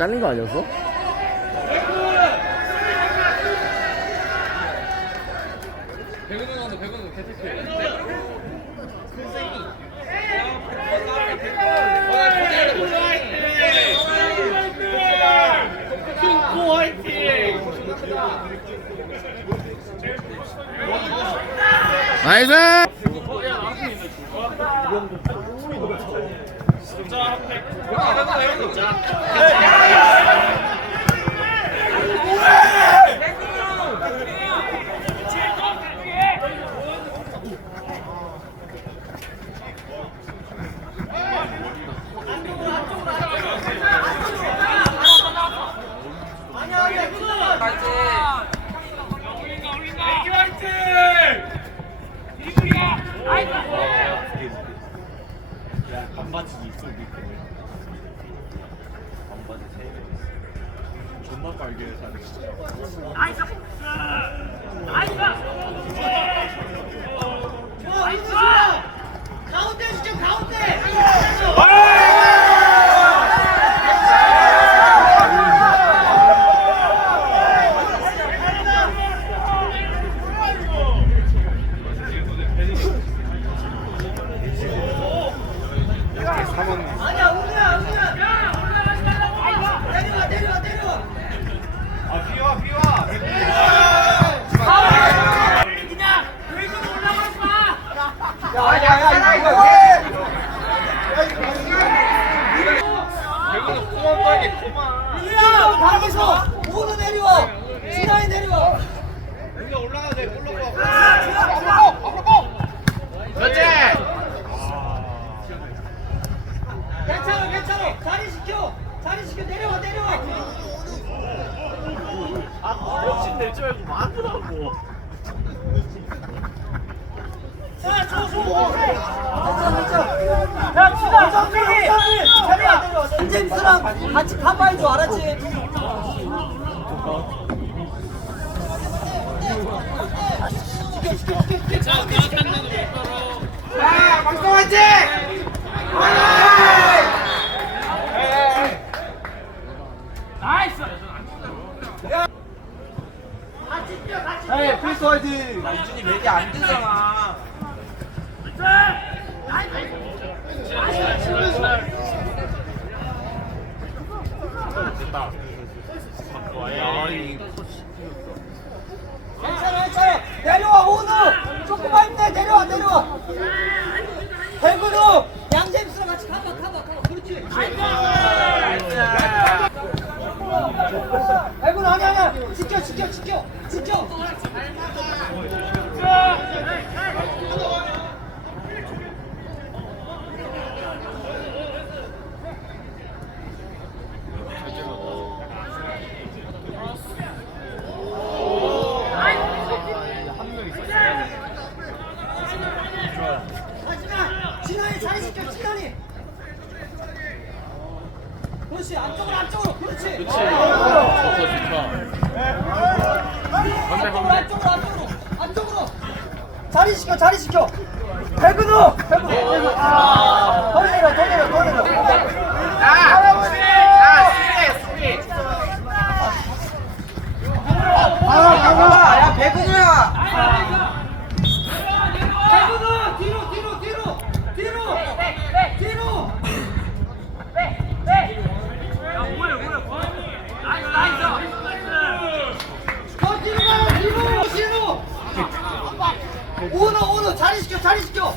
잘린 거 아니었어? 킹코 나이스! 반바지 입술 밑에 반바지 세 존나 빨개 사는 가운데 주죠 가운데 아니야 우리야 우리야 내려와 내려와 내려와 아 비와 비와 백운은 코만 빨개 코만 우리야 가면서 모두 내려와 지나이 내려와 우리가 올라가도 돼 올라가 그렇지 괜찮아 괜찮아 자리 지켜! 자리 지켜! 내려와 내려와! 욕심 내지 말고 막으라고. 자, 저, 저. 야, 치다, 정민이, 자리야. 젠스랑 같이 가봐야죠, 알았지? 에이 필수 화이팅 남준이 맥이 안 되잖아 괜찮아, 괜찮아. 내려와, 오늘. 조금만 힘내, 내려와, 내려와. 대구도 양잼스랑 같이 가봐, 가봐, 가봐. 그렇지. 대구 아니, 아니야. 지켜, 지켜, 지켜. 지켜. 하지마! 진환이 자리 지켜, 진환이! 그렇지, 안쪽으로, 안쪽으로, 그렇지! 그렇지! 안쪽으로, 안쪽으로, 안쪽으로, 안쪽으로! 자리 지켜, 자리 지켜! 배근우! 아! 더 내려, 더 내려, 더 내려! 야 백운이야 배근우! 뒤로, 뒤로, 뒤로! 뒤로! 뒤로! 더 뒤로 가요, 뒤로! 뒤로! 오너, 오너, 자리 지켜, 자리 지켜!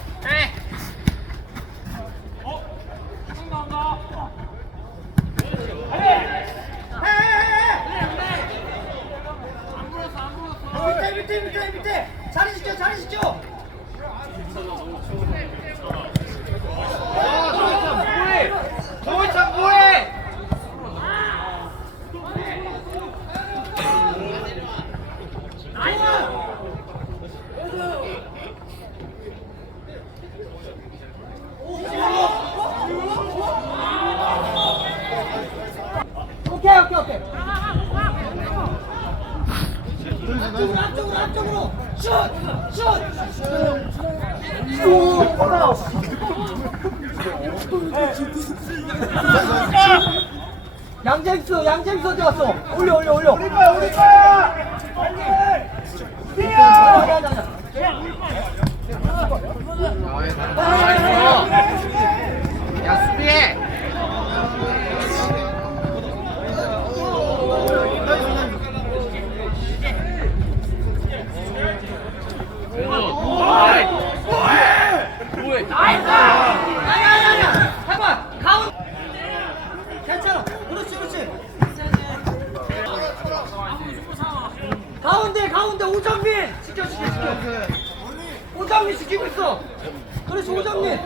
오케이 오케이 오케이 앞쪽으로 앞쪽으로 앞쪽으로 슛슛 오, 뭐라. 양잼스 양잼스 어디 갔어? 올려 올려 올려. 우리 거야 우리 거야! 야 수비해 아야야야 해봐 가운 괜찮아 그렇지 그렇지 가운데 가운데 오정민 지켜 지켜 지켜 오정민 지키고 있어 그렇지 오정민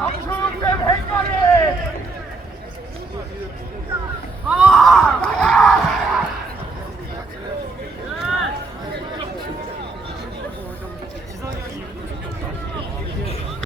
I'm.